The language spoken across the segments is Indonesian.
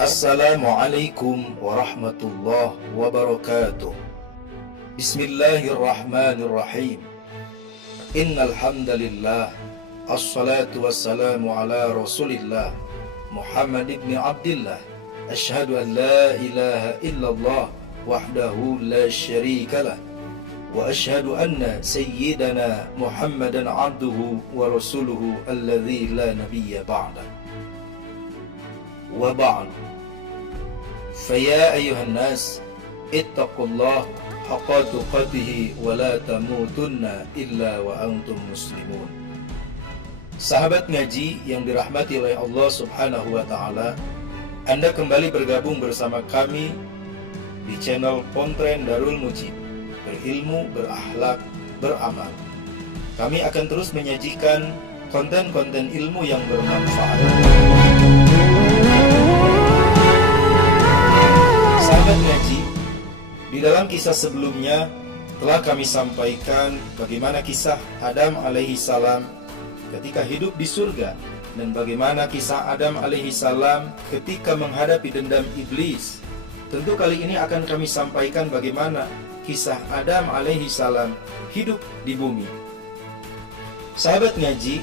Assalamualaikum warahmatullahi wabarakatuh. Bismillahirrahmanirrahim. Innal hamdalillah, assalatu wassalamu ala Rasulillah Muhammad ibn Abdillah. Asyhadu an la ilaha illallah wahdahu la syarika lah, wa asyhadu anna sayyidana Muhammadan abduhu wa rasuluhu alladzi la nabiyya ba'da. Wa ba'd. Faya ayuhan nas, ittaqullah haqqa tuqatih wa la tamutunna illa wa antum muslimun. Sahabat ngaji yang dirahmati oleh Allah Subhanahu wa taala, Anda kembali bergabung bersama kami di channel Pontren Darul Mujib, berilmu, berakhlak, beramal. Kami akan terus menyajikan konten-konten ilmu yang bermanfaat. Sahabat ngaji, di dalam kisah sebelumnya telah kami sampaikan bagaimana kisah Adam alaihi salam ketika hidup di surga, dan bagaimana kisah Adam alaihi salam ketika menghadapi dendam iblis. Tentu kali ini akan kami sampaikan bagaimana kisah Adam alaihi salam hidup di bumi. Sahabat ngaji,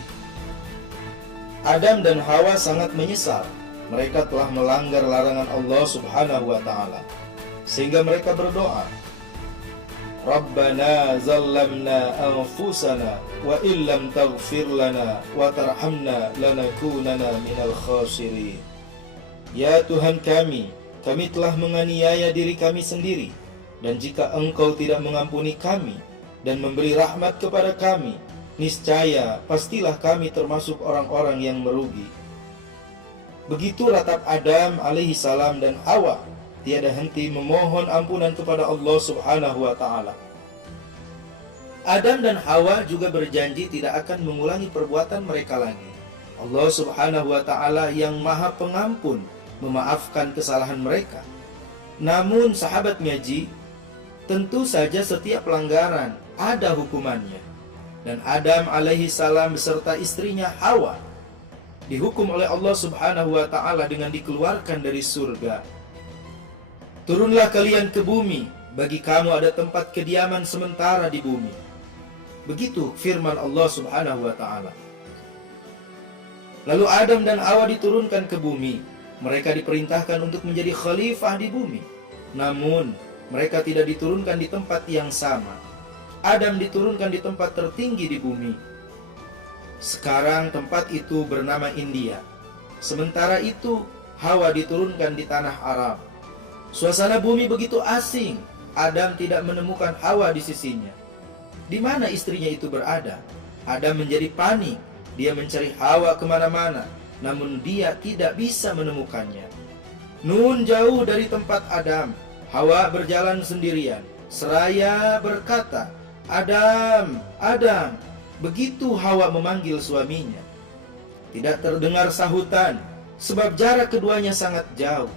Adam dan Hawa sangat menyesal. Mereka telah melanggar larangan Allah Subhanahu wa ta'ala, sehingga mereka berdoa, Rabbana zallamna anfusana wa illam taghfir lana wa tarhamna lanakunana minal khasirin. Ya Tuhan kami telah menganiaya diri kami sendiri, dan jika Engkau tidak mengampuni kami dan memberi rahmat kepada kami, niscaya pastilah kami termasuk orang-orang yang merugi. Begitu ratap Adam alaihi salam dan Hawa tiada henti memohon ampunan kepada Allah Subhanahu wa ta'ala. Adam dan Hawa juga berjanji tidak akan mengulangi perbuatan mereka lagi. Allah Subhanahu wa ta'ala yang maha pengampun memaafkan kesalahan mereka. Namun sahabat ngaji, tentu saja setiap pelanggaran ada hukumannya. Dan Adam alaihi salam beserta istrinya Hawa dihukum oleh Allah Subhanahu wa ta'ala dengan dikeluarkan dari surga. Turunlah kalian ke bumi, bagi kamu ada tempat kediaman sementara di bumi. Begitu firman Allah Subhanahu wa ta'ala. Lalu Adam dan Hawa diturunkan ke bumi. Mereka diperintahkan untuk menjadi khalifah di bumi. Namun mereka tidak diturunkan di tempat yang sama. Adam diturunkan di tempat tertinggi di bumi. Sekarang tempat itu bernama India. Sementara itu Hawa diturunkan di tanah Arab. Suasana bumi begitu asing. Adam tidak menemukan Hawa di sisinya. Di mana istrinya itu berada? Adam menjadi panik. Dia mencari Hawa kemana-mana, namun dia tidak bisa menemukannya. Nun jauh dari tempat Adam, Hawa berjalan sendirian. Seraya berkata, Adam, Adam. Begitu Hawa memanggil suaminya, tidak terdengar sahutan, sebab jarak keduanya sangat jauh.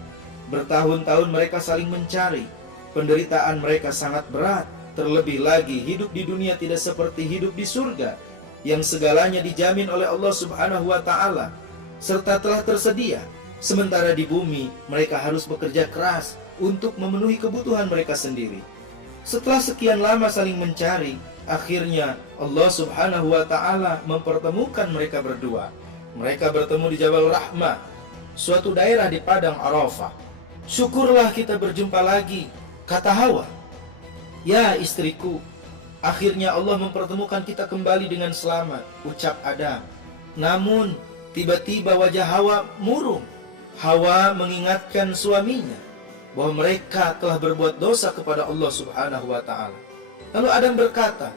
Bertahun-tahun mereka saling mencari. Penderitaan mereka sangat berat. Terlebih lagi hidup di dunia tidak seperti hidup di surga, yang segalanya dijamin oleh Allah Subhanahu wa ta'ala, serta telah tersedia. Sementara di bumi mereka harus bekerja keras untuk memenuhi kebutuhan mereka sendiri. Setelah sekian lama saling mencari, akhirnya Allah Subhanahu wa ta'ala mempertemukan mereka berdua. Mereka bertemu di Jabal Rahmah, suatu daerah di padang Arafah. Syukurlah kita berjumpa lagi, kata Hawa. Ya istriku, akhirnya Allah mempertemukan kita kembali dengan selamat, ucap Adam. Namun tiba-tiba wajah Hawa murung. Hawa mengingatkan suaminya bahwa mereka telah berbuat dosa kepada Allah Subhanahu wa ta'ala. Lalu Adam berkata,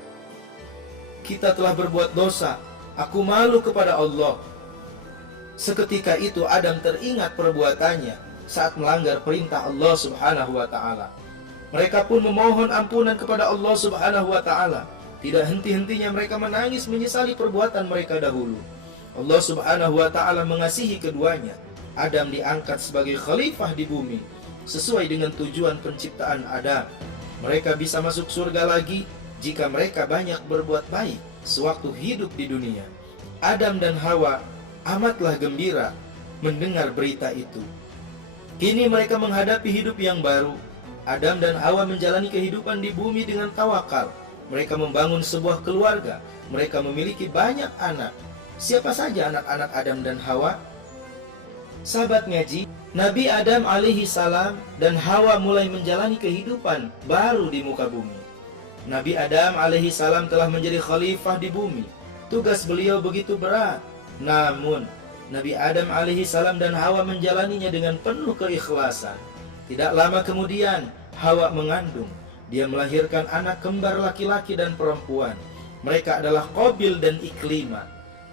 kita telah berbuat dosa, aku malu kepada Allah. Seketika itu Adam teringat perbuatannya saat melanggar perintah Allah Subhanahu wa ta'ala. Mereka pun memohon ampunan kepada Allah Subhanahu wa ta'ala. Tidak henti-hentinya mereka menangis menyesali perbuatan mereka dahulu. Allah Subhanahu wa ta'ala mengasihi keduanya. Adam diangkat sebagai khalifah di bumi sesuai dengan tujuan penciptaan Adam. Mereka bisa masuk surga lagi jika mereka banyak berbuat baik sewaktu hidup di dunia. Adam dan Hawa amatlah gembira mendengar berita itu. Kini mereka menghadapi hidup yang baru. Adam dan Hawa menjalani kehidupan di bumi dengan tawakal. Mereka membangun sebuah keluarga. Mereka memiliki banyak anak. Siapa saja anak-anak Adam dan Hawa? Sahabat ngaji, Nabi Adam alaihi salam dan Hawa mulai menjalani kehidupan baru di muka bumi. Nabi Adam alaihi salam telah menjadi khalifah di bumi. Tugas beliau begitu berat. Namun, Nabi Adam alaihi salam dan Hawa menjalaninya dengan penuh keikhlasan. Tidak lama kemudian, Hawa mengandung. Dia melahirkan anak kembar laki-laki dan perempuan. Mereka adalah Qabil dan Iklimah.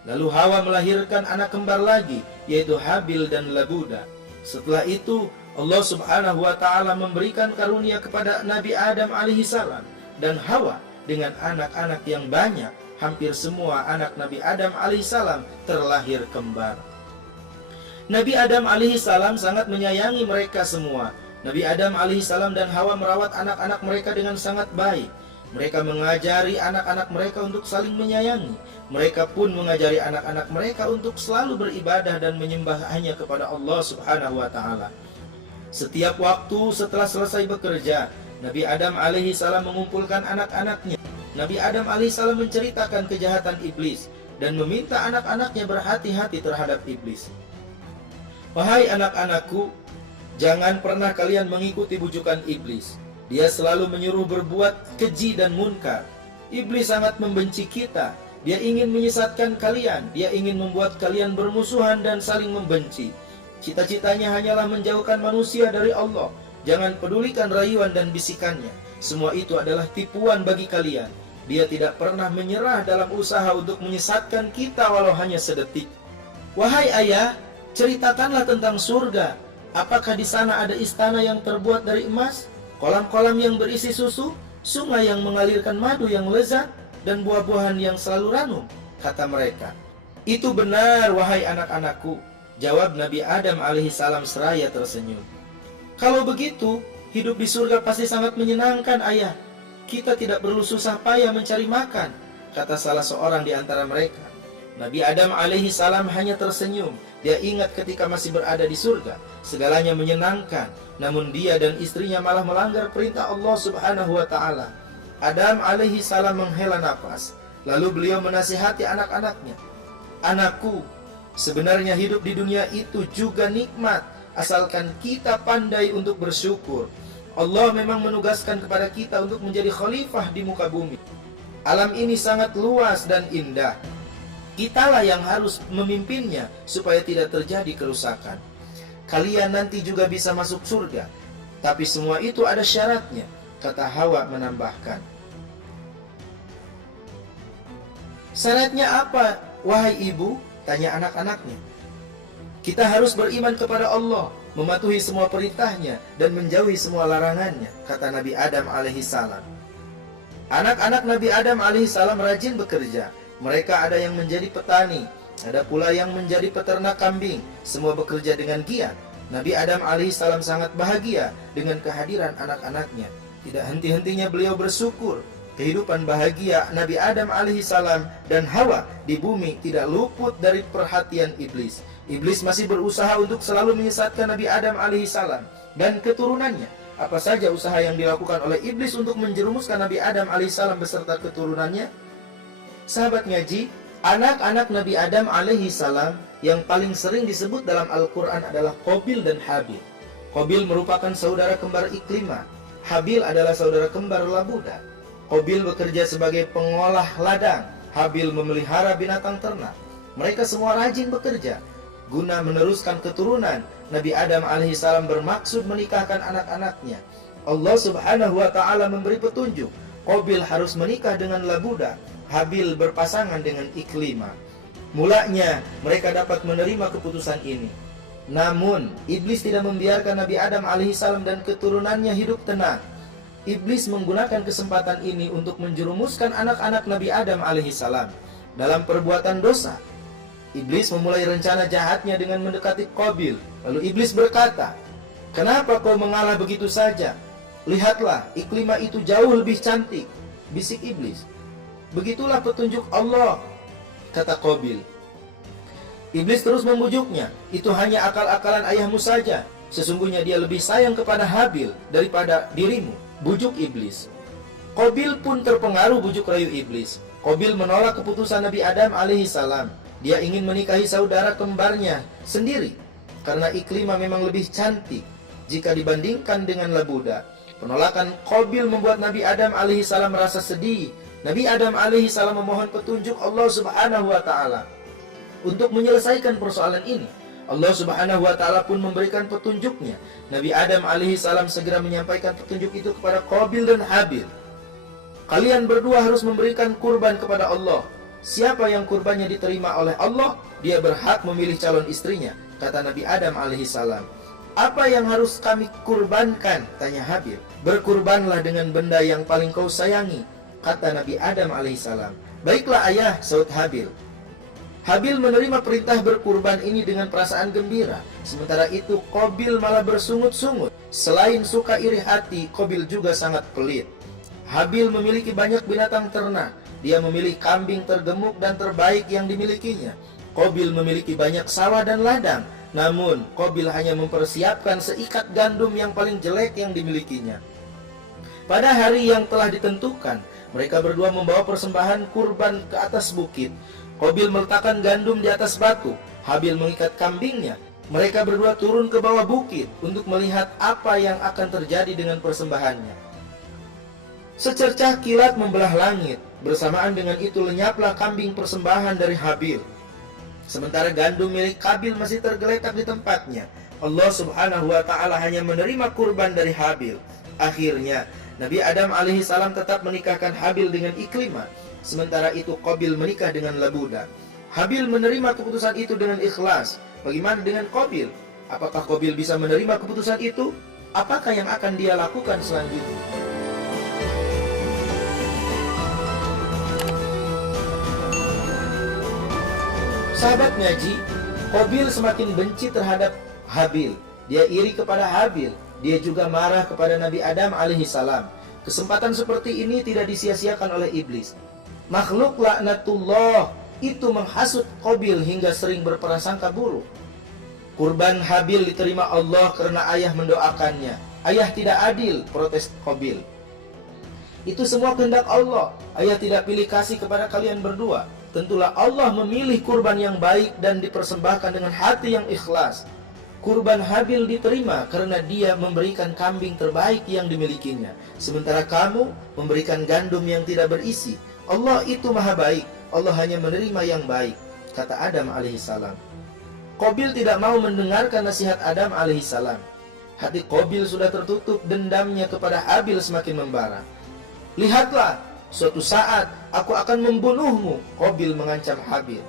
Lalu Hawa melahirkan anak kembar lagi, yaitu Habil dan Labuda. Setelah itu, Allah subhanahu wa ta'ala memberikan karunia kepada Nabi Adam alaihi salam dan Hawa dengan anak-anak yang banyak. Hampir semua anak Nabi Adam alaihi salam terlahir kembar. Nabi Adam alaihi salam sangat menyayangi mereka semua. Nabi Adam alaihi salam dan Hawa merawat anak-anak mereka dengan sangat baik. Mereka mengajari anak-anak mereka untuk saling menyayangi. Mereka pun mengajari anak-anak mereka untuk selalu beribadah dan menyembah hanya kepada Allah subhanahu wa ta'ala. Setiap waktu setelah selesai bekerja, Nabi Adam alaihi salam mengumpulkan anak-anaknya. Nabi Adam alaihi salam menceritakan kejahatan iblis dan meminta anak-anaknya berhati-hati terhadap iblis. Wahai anak-anakku, jangan pernah kalian mengikuti bujukan iblis. Dia selalu menyuruh berbuat keji dan munkar. Iblis sangat membenci kita. Dia ingin menyesatkan kalian. Dia ingin membuat kalian bermusuhan dan saling membenci. Cita-citanya hanyalah menjauhkan manusia dari Allah. Jangan pedulikan rayuan dan bisikannya. Semua itu adalah tipuan bagi kalian. Dia tidak pernah menyerah dalam usaha untuk menyesatkan kita walau hanya sedetik. Wahai ayah, ceritakanlah tentang surga. Apakah di sana ada istana yang terbuat dari emas? Kolam-kolam yang berisi susu, sungai yang mengalirkan madu yang lezat, dan buah-buahan yang selalu ranum, kata mereka. Itu benar, wahai anak-anakku, jawab Nabi Adam alaihi salam seraya tersenyum. Kalau begitu, hidup di surga pasti sangat menyenangkan, ayah. Kita tidak perlu susah payah mencari makan, kata salah seorang di antara mereka. Nabi Adam alaihi salam hanya tersenyum. Dia ingat ketika masih berada di surga, segalanya menyenangkan. Namun dia dan istrinya malah melanggar perintah Allah subhanahu wa ta'ala. Adam alaihi salam menghela nafas. Lalu beliau menasihati anak-anaknya. Anakku, sebenarnya hidup di dunia itu juga nikmat, asalkan kita pandai untuk bersyukur. Allah memang menugaskan kepada kita untuk menjadi khalifah di muka bumi. Alam ini sangat luas dan indah. Kitalah yang harus memimpinnya supaya tidak terjadi kerusakan. Kalian nanti juga bisa masuk surga, tapi semua itu ada syaratnya, kata Hawa menambahkan. Syaratnya apa, wahai ibu? Tanya anak-anaknya. Kita harus beriman kepada Allah, mematuhi semua perintahnya, dan menjauhi semua larangannya, kata Nabi Adam alaihi salam. Anak-anak Nabi Adam alaihi salam rajin bekerja. Mereka ada yang menjadi petani, ada pula yang menjadi peternak kambing. Semua bekerja dengan giat. Nabi Adam alaihissalam sangat bahagia dengan kehadiran anak-anaknya. Tidak henti-hentinya beliau bersyukur. Kehidupan bahagia Nabi Adam alaihissalam dan Hawa di bumi tidak luput dari perhatian iblis. Iblis masih berusaha untuk selalu menyesatkan Nabi Adam alaihissalam dan keturunannya. Apa saja usaha yang dilakukan oleh iblis untuk menjerumuskan Nabi Adam alaihissalam beserta keturunannya? Sahabat ngaji, anak-anak Nabi Adam alaihi salam yang paling sering disebut dalam Al-Quran adalah Qabil dan Habil. Qabil merupakan saudara kembar Iklimah. Habil adalah saudara kembar Labuda. Qabil bekerja sebagai pengolah ladang. Habil memelihara binatang ternak. Mereka semua rajin bekerja. Guna meneruskan keturunan, Nabi Adam alaihi salam bermaksud menikahkan anak-anaknya. Allah subhanahu wa ta'ala memberi petunjuk. Qabil harus menikah dengan Labuda. Habil berpasangan dengan Iklimah. Mulanya mereka dapat menerima keputusan ini. Namun iblis tidak membiarkan Nabi Adam alaihissalam dan keturunannya hidup tenang. Iblis menggunakan kesempatan ini untuk menjerumuskan anak-anak Nabi Adam alaihissalam dalam perbuatan dosa. Iblis memulai rencana jahatnya dengan mendekati Qabil. Lalu iblis berkata, "Kenapa kau mengalah begitu saja? Lihatlah, Iklimah itu jauh lebih cantik," bisik iblis. "Begitulah petunjuk Allah," kata Qabil. Iblis terus membujuknya, "Itu hanya akal-akalan ayahmu saja. Sesungguhnya dia lebih sayang kepada Habil daripada dirimu." Bujuk iblis. Qabil pun terpengaruh bujuk rayu iblis. Qabil menolak keputusan Nabi Adam alaihissalam. Dia ingin menikahi saudara kembarnya sendiri karena Iklimah memang lebih cantik jika dibandingkan dengan Labuda. Penolakan Qabil membuat Nabi Adam alaihissalam merasa sedih. Nabi Adam alaihissalam memohon petunjuk Allah subhanahu wa ta'ala untuk menyelesaikan persoalan ini. Allah subhanahu wa ta'ala pun memberikan petunjuknya. Nabi Adam alaihissalam segera menyampaikan petunjuk itu kepada Qabil dan Habil. "Kalian berdua harus memberikan kurban kepada Allah. Siapa yang kurbannya diterima oleh Allah, dia berhak memilih calon istrinya," kata Nabi Adam alaihissalam. "Apa yang harus kami kurbankan?" tanya Habil. "Berkurbanlah dengan benda yang paling kau sayangi," kata Nabi Adam alaihissalam. "Baiklah ayah," sahut Habil. Habil menerima perintah berkurban ini dengan perasaan gembira. Sementara itu Qabil malah bersungut-sungut. Selain suka iri hati, Qabil juga sangat pelit. Habil memiliki banyak binatang ternak. Dia memilih kambing tergemuk dan terbaik yang dimilikinya. Qabil memiliki banyak sawah dan ladang. Namun Qabil hanya mempersiapkan seikat gandum yang paling jelek yang dimilikinya. Pada hari yang telah ditentukan, mereka berdua membawa persembahan kurban ke atas bukit. Qabil meletakkan gandum di atas batu. Habil mengikat kambingnya. Mereka berdua turun ke bawah bukit untuk melihat apa yang akan terjadi dengan persembahannya. Secercah kilat membelah langit. Bersamaan dengan itu lenyaplah kambing persembahan dari Habil. Sementara gandum milik Qabil masih tergeletak di tempatnya. Allah subhanahu wa ta'ala hanya menerima kurban dari Habil. Akhirnya Nabi Adam alaihissalam tetap menikahkan Habil dengan Iklimah. Sementara itu Qabil menikah dengan Labuda. Habil menerima keputusan itu dengan ikhlas. Bagaimana dengan Qabil? Apakah Qabil bisa menerima keputusan itu? Apakah yang akan dia lakukan selanjutnya? Sahabat ngaji, Qabil semakin benci terhadap Habil. Dia iri kepada Habil. Dia juga marah kepada Nabi Adam alaihissalam. Kesempatan seperti ini tidak disia-siakan oleh iblis. Makhluk laknatullah itu menghasut Qabil hingga sering berprasangka buruk. Kurban Habil diterima Allah karena ayah mendoakannya. "Ayah tidak adil," protes Qabil. "Itu semua kehendak Allah. Ayah tidak pilih kasih kepada kalian berdua. Tentulah Allah memilih kurban yang baik dan dipersembahkan dengan hati yang ikhlas." Kurban Habil diterima karena dia memberikan kambing terbaik yang dimilikinya. Sementara kamu memberikan gandum yang tidak berisi. Allah itu maha baik. Allah hanya menerima yang baik, kata Adam alaihissalam. Qabil tidak mau mendengarkan nasihat Adam alaihissalam. Hati Qabil sudah tertutup, dendamnya kepada Habil semakin membara. "Lihatlah, suatu saat aku akan membunuhmu," Qabil mengancam Habil.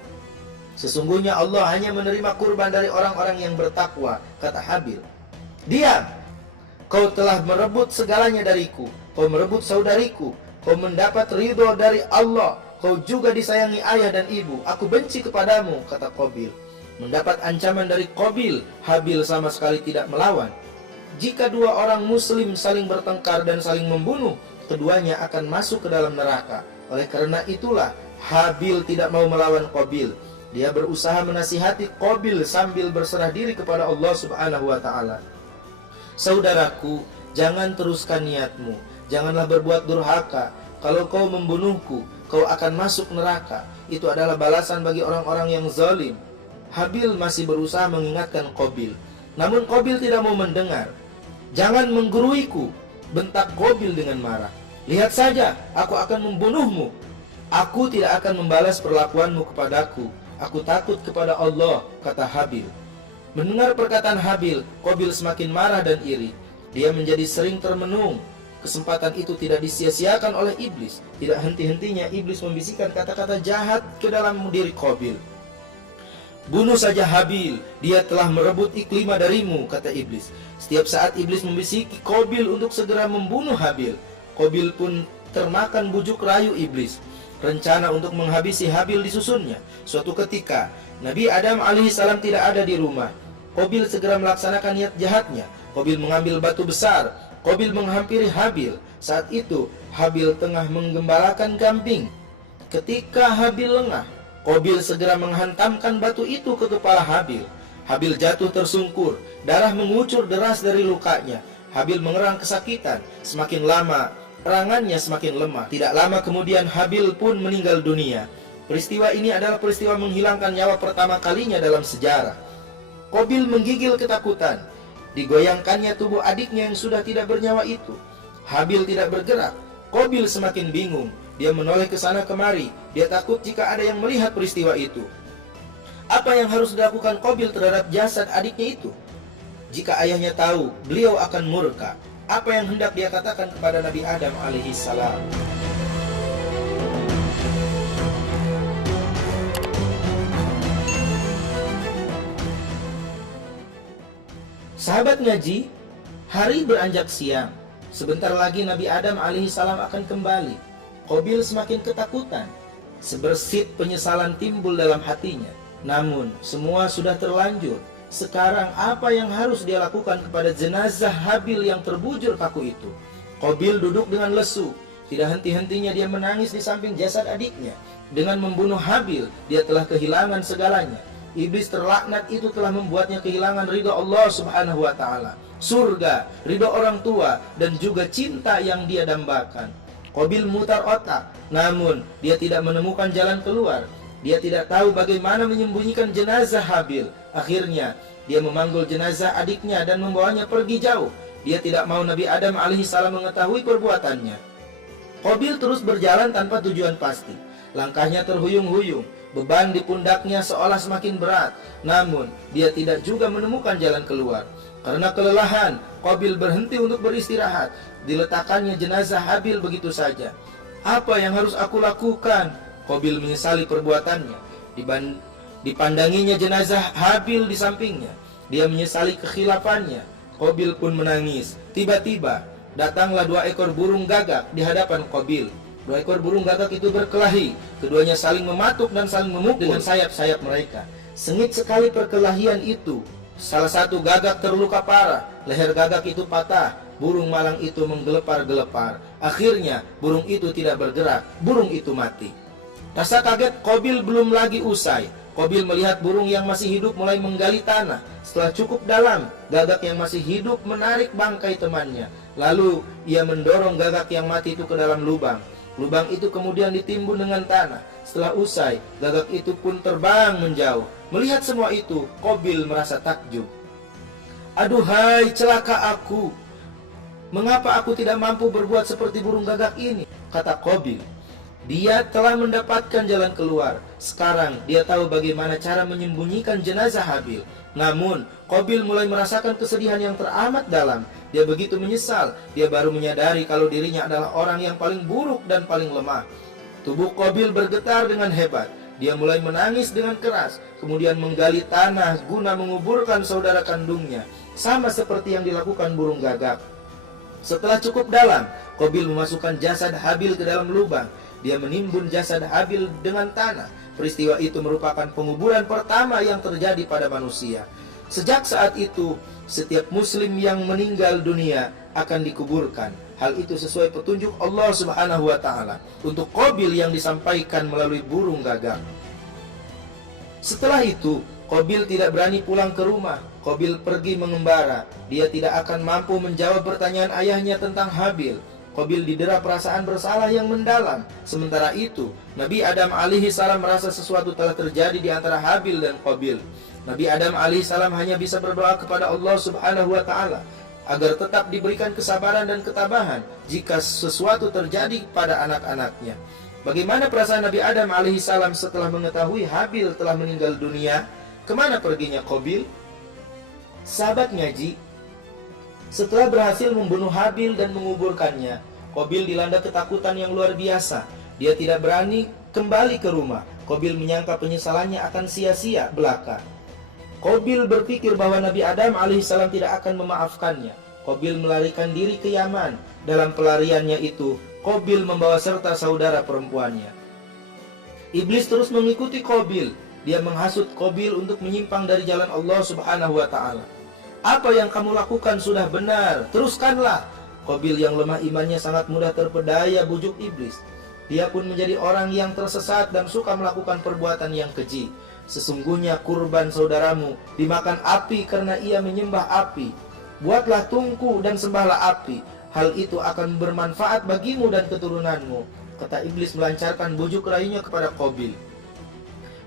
"Sesungguhnya Allah hanya menerima kurban dari orang-orang yang bertakwa," kata Habil. "Diam! Kau telah merebut segalanya dariku. Kau merebut saudariku. Kau mendapat ridho dari Allah. Kau juga disayangi ayah dan ibu. Aku benci kepadamu," kata Qabil. Mendapat ancaman dari Qabil, Habil sama sekali tidak melawan. Jika dua orang muslim saling bertengkar dan saling membunuh, keduanya akan masuk ke dalam neraka. Oleh karena itulah Habil tidak mau melawan Qabil. Dia berusaha menasihati Qabil sambil berserah diri kepada Allah subhanahu wa ta'ala. "Saudaraku, jangan teruskan niatmu. Janganlah berbuat durhaka. Kalau kau membunuhku, kau akan masuk neraka. Itu adalah balasan bagi orang-orang yang zalim." Habil masih berusaha mengingatkan Qabil. Namun Qabil tidak mau mendengar. "Jangan mengguruiku," bentak Qabil dengan marah. "Lihat saja, aku akan membunuhmu. Aku tidak akan membalas perlakuanmu kepadaku. Aku takut kepada Allah," kata Habil. Mendengar perkataan Habil, Qabil semakin marah dan iri. Dia menjadi sering termenung. Kesempatan itu tidak disia-siakan oleh iblis. Tidak henti-hentinya iblis membisikkan kata-kata jahat ke dalam diri Qabil. "Bunuh saja Habil, dia telah merebut Iklimah darimu," kata iblis. Setiap saat iblis membisiki Qabil untuk segera membunuh Habil. Qabil pun termakan bujuk rayu iblis. Rencana untuk menghabisi Habil disusunnya. Suatu ketika Nabi Adam alaihissalam tidak ada di rumah. Qabil segera melaksanakan niat jahatnya. Qabil mengambil batu besar. Qabil menghampiri Habil. Saat itu Habil tengah menggembalakan kambing. Ketika Habil lengah, Qabil segera menghantamkan batu itu ke kepala Habil. Habil jatuh tersungkur, darah mengucur deras dari lukanya. Habil mengerang kesakitan, semakin lama erangannya semakin lemah. Tidak lama kemudian Habil pun meninggal dunia. Peristiwa ini adalah peristiwa menghilangkan nyawa pertama kalinya dalam sejarah. Qabil menggigil ketakutan. Digoyangkannya tubuh adiknya yang sudah tidak bernyawa itu. Habil tidak bergerak. Qabil semakin bingung. Dia menoleh ke sana kemari. Dia takut jika ada yang melihat peristiwa itu. Apa yang harus dilakukan Qabil terhadap jasad adiknya itu? Jika ayahnya tahu, beliau akan murka. Apa yang hendak dia katakan kepada Nabi Adam alaihi salam? Sahabat ngaji, hari beranjak siang. Sebentar lagi Nabi Adam alaihissalam akan kembali. Qabil semakin ketakutan. Sebersit penyesalan timbul dalam hatinya. Namun, semua sudah terlanjur. Sekarang apa yang harus dia lakukan kepada jenazah Habil yang terbujur kaku itu? Qabil duduk dengan lesu. Tidak henti-hentinya dia menangis di samping jasad adiknya. Dengan membunuh Habil, dia telah kehilangan segalanya. Iblis terlaknat itu telah membuatnya kehilangan ridho Allah subhanahu wa ta'ala, surga, ridho orang tua, dan juga cinta yang dia dambakan. Qabil mutar otak, namun dia tidak menemukan jalan keluar. Dia tidak tahu bagaimana menyembunyikan jenazah Habil. Akhirnya dia memanggul jenazah adiknya dan membawanya pergi jauh. Dia tidak mau Nabi Adam alaihissalam mengetahui perbuatannya. Qabil terus berjalan tanpa tujuan pasti. Langkahnya terhuyung-huyung, beban di pundaknya seolah semakin berat. Namun dia tidak juga menemukan jalan keluar. Karena kelelahan, Qabil berhenti untuk beristirahat. Diletakkannya jenazah Habil begitu saja. Apa yang harus aku lakukan? Qabil menyesali perbuatannya. Dipandanginya jenazah Habil di sampingnya. Dia menyesali kekhilafannya. Qabil pun menangis. Tiba-tiba datanglah 2 ekor burung gagak di hadapan Qabil. 2 ekor burung gagak itu berkelahi. Keduanya saling mematuk dan saling memukul dengan sayap-sayap mereka. Sengit sekali perkelahian itu. Salah satu gagak terluka parah. Leher gagak itu patah. Burung malang itu menggelepar-gelepar. Akhirnya burung itu tidak bergerak. Burung itu mati. Rasa kaget Qabil belum lagi usai. Qabil melihat burung yang masih hidup mulai menggali tanah. Setelah cukup dalam, gagak yang masih hidup menarik bangkai temannya. Lalu ia mendorong gagak yang mati itu ke dalam lubang. Lubang itu kemudian ditimbun dengan tanah. Setelah usai, gagak itu pun terbang menjauh. Melihat semua itu, Qabil merasa takjub. Aduhai, celaka aku. Mengapa aku tidak mampu berbuat seperti burung gagak ini? Kata Qabil. Dia telah mendapatkan jalan keluar. Sekarang dia tahu bagaimana cara menyembunyikan jenazah Habil. Namun, Qabil mulai merasakan kesedihan yang teramat dalam. Dia begitu menyesal. Dia baru menyadari kalau dirinya adalah orang yang paling buruk dan paling lemah. Tubuh Qabil bergetar dengan hebat. Dia mulai menangis dengan keras. Kemudian menggali tanah guna menguburkan saudara kandungnya. Sama seperti yang dilakukan burung gagak. Setelah cukup dalam, Qabil memasukkan jasad Habil ke dalam lubang. Dia menimbun jasad Habil dengan tanah. Peristiwa itu merupakan penguburan pertama yang terjadi pada manusia. Sejak saat itu, setiap muslim yang meninggal dunia akan dikuburkan. Hal itu sesuai petunjuk Allah subhanahu wa ta'ala untuk Qabil yang disampaikan melalui burung gagak. Setelah itu, Qabil tidak berani pulang ke rumah. Qabil pergi mengembara. Dia tidak akan mampu menjawab pertanyaan ayahnya tentang Habil. Qabil didera perasaan bersalah yang mendalam. Sementara itu, Nabi Adam alaihi salam merasa sesuatu telah terjadi di antara Habil dan Qabil. Nabi Adam alaihi salam hanya bisa berdoa kepada Allah subhanahu wa ta'ala agar tetap diberikan kesabaran dan ketabahan jika sesuatu terjadi pada anak-anaknya. Bagaimana perasaan Nabi Adam alaihi salam setelah mengetahui Habil telah meninggal dunia? Kemana perginya Qabil? Sahabat ngaji, setelah berhasil membunuh Habil dan menguburkannya, Qabil dilanda ketakutan yang luar biasa. Dia tidak berani kembali ke rumah. Qabil menyangka penyesalannya akan sia-sia belaka. Qabil berpikir bahwa Nabi Adam alaihissalam tidak akan memaafkannya. Qabil melarikan diri ke Yaman. Dalam pelariannya itu, Qabil membawa serta saudara perempuannya. Iblis terus mengikuti Qabil. Dia menghasut Qabil untuk menyimpang dari jalan Allah subhanahu wa ta'ala. Apa yang kamu lakukan sudah benar, teruskanlah. Qabil yang lemah imannya sangat mudah terpedaya bujuk iblis. Dia pun menjadi orang yang tersesat dan suka melakukan perbuatan yang keji. Sesungguhnya kurban saudaramu dimakan api karena ia menyembah api. Buatlah tungku dan sembahlah api. Hal itu akan bermanfaat bagimu dan keturunanmu. Kata iblis melancarkan bujuk rayunya kepada Qabil.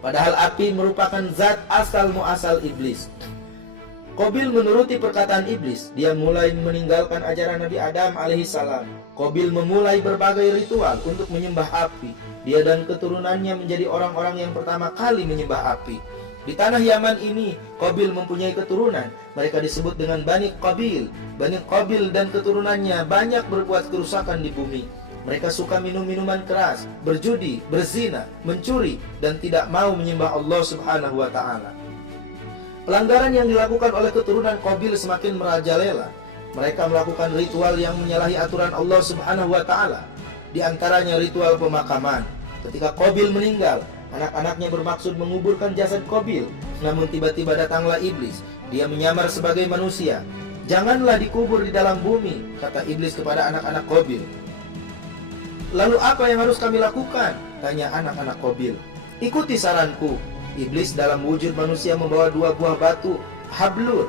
Padahal api merupakan zat asal muasal iblis. Qabil menuruti perkataan iblis. Dia mulai meninggalkan ajaran Nabi Adam alaihissalam. Qabil memulai berbagai ritual untuk menyembah api. Dia dan keturunannya menjadi orang-orang yang pertama kali menyembah api. Di tanah Yaman ini, Qabil mempunyai keturunan. Mereka disebut dengan Bani Qabil. Bani Qabil dan keturunannya banyak berbuat kerusakan di bumi. Mereka suka minum minuman keras, berjudi, berzina, mencuri, dan tidak mau menyembah Allah Subhanahu wa Ta'ala. Pelanggaran yang dilakukan oleh keturunan Qabil semakin merajalela. Mereka melakukan ritual yang menyalahi aturan Allah Subhanahu wa Ta'ala. Di antaranya ritual pemakaman. Ketika Qabil meninggal, anak-anaknya bermaksud menguburkan jasad Qabil. Namun tiba-tiba datanglah iblis. Dia menyamar sebagai manusia. Janganlah dikubur di dalam bumi, kata iblis kepada anak-anak Qabil. Lalu apa yang harus kami lakukan? Tanya anak-anak Qabil. Ikuti saranku. Iblis dalam wujud manusia membawa 2 buah batu hablur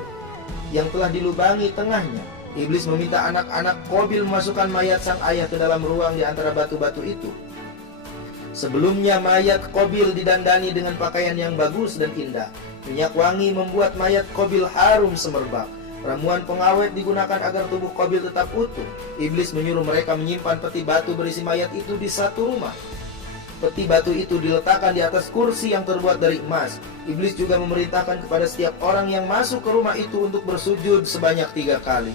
yang telah dilubangi tengahnya. Iblis meminta anak-anak Qabil memasukkan mayat sang ayah ke dalam ruang di antara batu-batu itu. Sebelumnya mayat Qabil didandani dengan pakaian yang bagus dan indah. Minyak wangi membuat mayat Qabil harum semerbak. Ramuan pengawet digunakan agar tubuh Qabil tetap utuh. Iblis menyuruh mereka menyimpan peti batu berisi mayat itu di satu rumah. Peti batu itu diletakkan di atas kursi yang terbuat dari emas. Iblis juga memerintahkan kepada setiap orang yang masuk ke rumah itu untuk bersujud sebanyak 3 kali.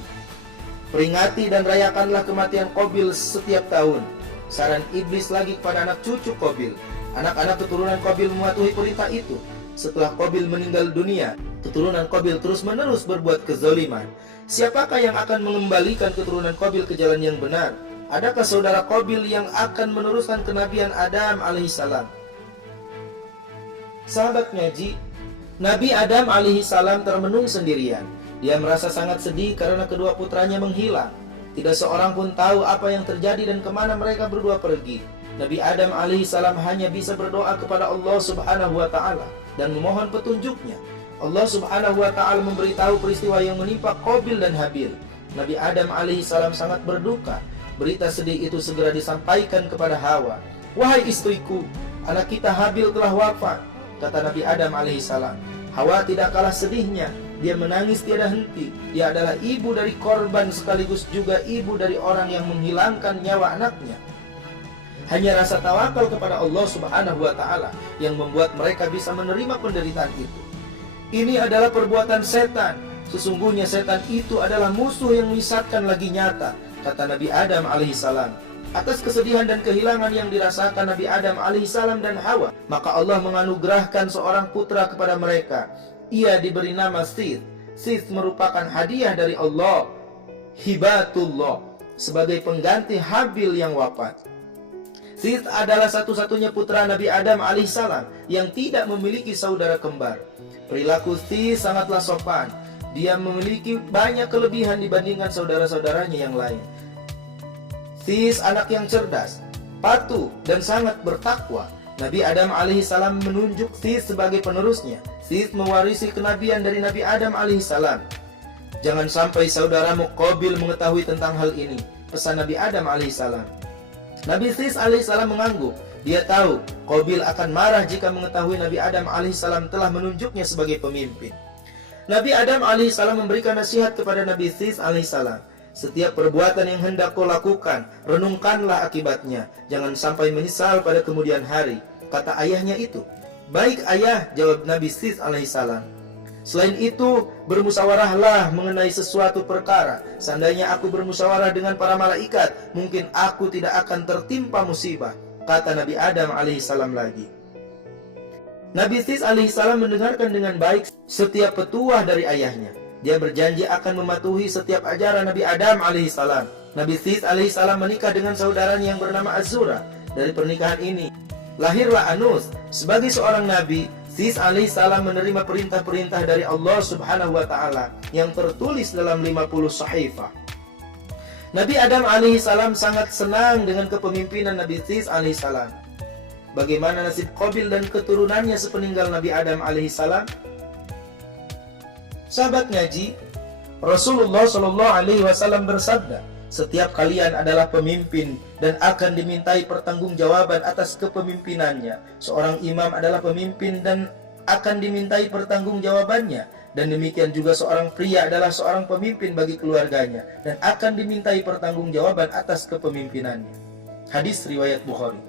Peringati dan rayakanlah kematian Qabil setiap tahun. Saran iblis lagi kepada anak cucu Qabil. Anak-anak keturunan Qabil mematuhi perintah itu. Setelah Qabil meninggal dunia, keturunan Qabil terus-menerus berbuat kezaliman. Siapakah yang akan mengembalikan keturunan Qabil ke jalan yang benar? Adakah saudara Qabil yang akan meneruskan kenabian Adam alaihissalam? Sahabat ngaji, Nabi Adam alaihissalam termenung sendirian. Dia merasa sangat sedih karena kedua putranya menghilang. Tidak seorang pun tahu apa yang terjadi dan kemana mereka berdua pergi. Nabi Adam alaihissalam hanya bisa berdoa kepada Allah Subhanahu wa Ta'ala dan memohon petunjuknya. Allah Subhanahu wa Ta'ala memberitahu peristiwa yang menimpa Qabil dan Habil. Nabi Adam alaihissalam sangat berduka. Berita sedih itu segera disampaikan kepada Hawa. Wahai istriku, anak kita Habil telah wafat, kata Nabi Adam alaihissalam. Hawa tidak kalah sedihnya. Dia menangis tiada henti. Dia adalah ibu dari korban sekaligus juga ibu dari orang yang menghilangkan nyawa anaknya. Hanya rasa tawakal kepada Allah Subhanahu wa Ta'ala yang membuat mereka bisa menerima penderitaan itu. Ini adalah perbuatan setan. Sesungguhnya setan itu adalah musuh yang menyesatkan lagi nyata, kata Nabi Adam alaihissalam. Atas kesedihan dan kehilangan yang dirasakan Nabi Adam alaihissalam dan Hawa, maka Allah menganugerahkan seorang putra kepada mereka. Ia diberi nama Sith. Sith merupakan hadiah dari Allah, hibatullah, sebagai pengganti Habil yang wafat. Sith adalah satu-satunya putra Nabi Adam alaihissalam yang tidak memiliki saudara kembar. Perilaku Sith sangatlah sopan. Dia memiliki banyak kelebihan dibandingkan saudara-saudaranya yang lain. Sith anak yang cerdas, patuh, dan sangat bertakwa. Nabi Adam alaihissalam menunjuk Sith sebagai penerusnya. Sith mewarisi kenabian dari Nabi Adam alaihissalam. Jangan sampai saudaramu Qabil mengetahui tentang hal ini, pesan Nabi Adam alaihissalam. Nabi Sith alaihissalam mengangguk. Dia tahu Qabil akan marah jika mengetahui Nabi Adam alaihissalam telah menunjuknya sebagai pemimpin. Nabi Adam alaihissalam memberikan nasihat kepada Nabi Sith alaihissalam. Setiap perbuatan yang hendak kau lakukan, renungkanlah akibatnya. Jangan sampai menyesal pada kemudian hari, kata ayahnya itu. Baik ayah, jawab Nabi Sith alaihissalam. Selain itu, bermusyawarahlah mengenai sesuatu perkara. Seandainya aku bermusyawarah dengan para malaikat, mungkin aku tidak akan tertimpa musibah, kata Nabi Adam alaihissalam lagi. Nabi Sith alaihissalam mendengarkan dengan baik setiap petuah dari ayahnya. Dia berjanji akan mematuhi setiap ajaran Nabi Adam alaihissalam. Nabi Sith alaihissalam menikah dengan saudaranya yang bernama Azura. Dari pernikahan ini lahirlah Anus. Sebagai seorang nabi, Sith alaihissalam menerima perintah-perintah dari Allah Subhanahu wa Ta'ala yang tertulis dalam 50 sahifah. Nabi Adam alaihissalam sangat senang dengan kepemimpinan Nabi Idris alaihissalam. Bagaimana nasib Qabil dan keturunannya sepeninggal Nabi Adam alaihissalam? Sahabat ngaji, Rasulullah Shallallahu Alaihi Wasallam bersabda, setiap kalian adalah pemimpin dan akan dimintai pertanggungjawaban atas kepemimpinannya. Seorang imam adalah pemimpin dan akan dimintai pertanggungjawabannya. Dan demikian juga seorang pria adalah seorang pemimpin bagi keluarganya dan akan dimintai pertanggungjawaban atas kepemimpinannya. Hadis riwayat Bukhari.